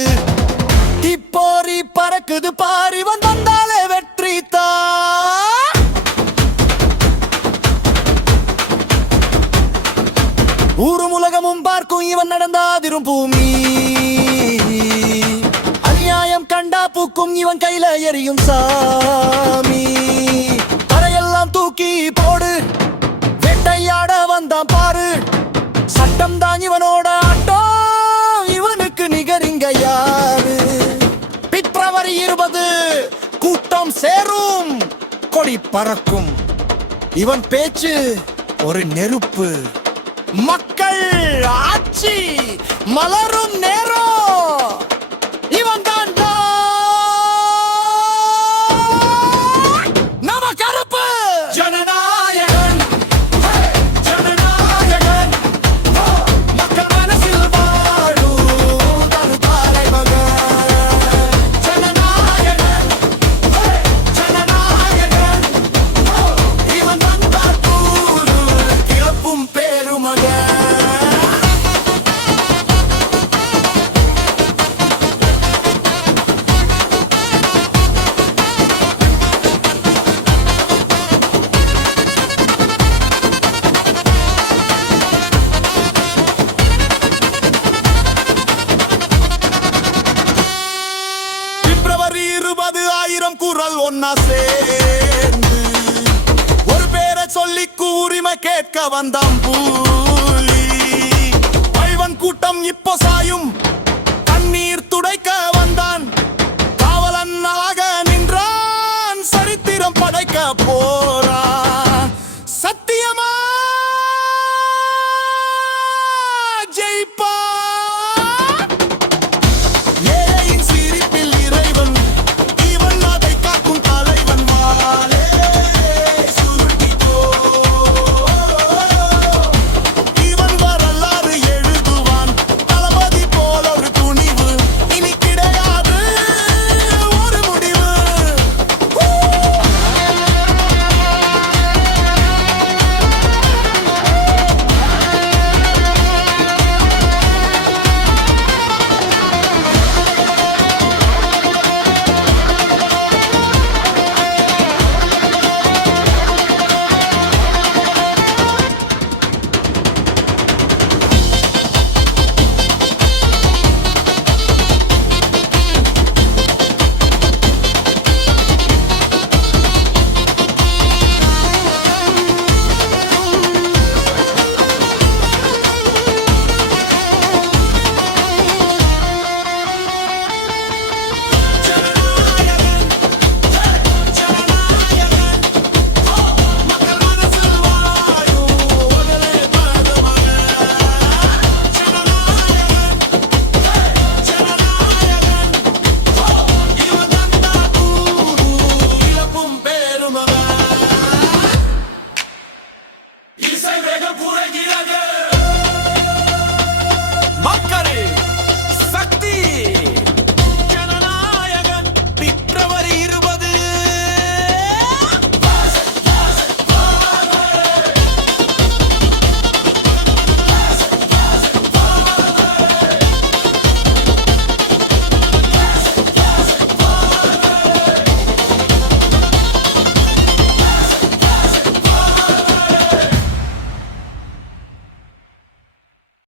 இருபது இப்போரி பறக்குது பாரி வந்தாலே வெற்றி தான். ஊரும் உலகமும் பார்க்கும் இவன் நடந்தாதிரும் பூமி. அநியாயம் கண்டா பூக்கும் இவன் கையில எரியும் சாமி. தரையெல்லாம் தூக்கி போடு வேட்டையாட வந்தான் பாரு. சட்டம் தான் இவனோட ஆட்டம், இவனுக்கு நிகரிங்க யாரு? பிப்ரவரி 20 கூட்டம் சேரும் கொடி பறக்கும். இவன் பேச்சு ஒரு நெருப்பு. மக்கள் ஆட்சி மலரும் நேரம் இவன் தான் நம கருப்பு ஜனநாயகன். ஜனநாயகன் மக்கள் மனசில் வாழும் தலைமகன். ஜனநாயகன் ஜனநாயகன் இவன் வந்தார் தூரு கிளப்பும் பேருமகன். பிப்ரவரி 20 1000 குரல் ஒன்னா சேர்ந்து ஒரு பேரை சொல்லி கூரிமை கேட்க வந்தாம் பூலி. பைவன் கூட்டம் இப்போ சாயும்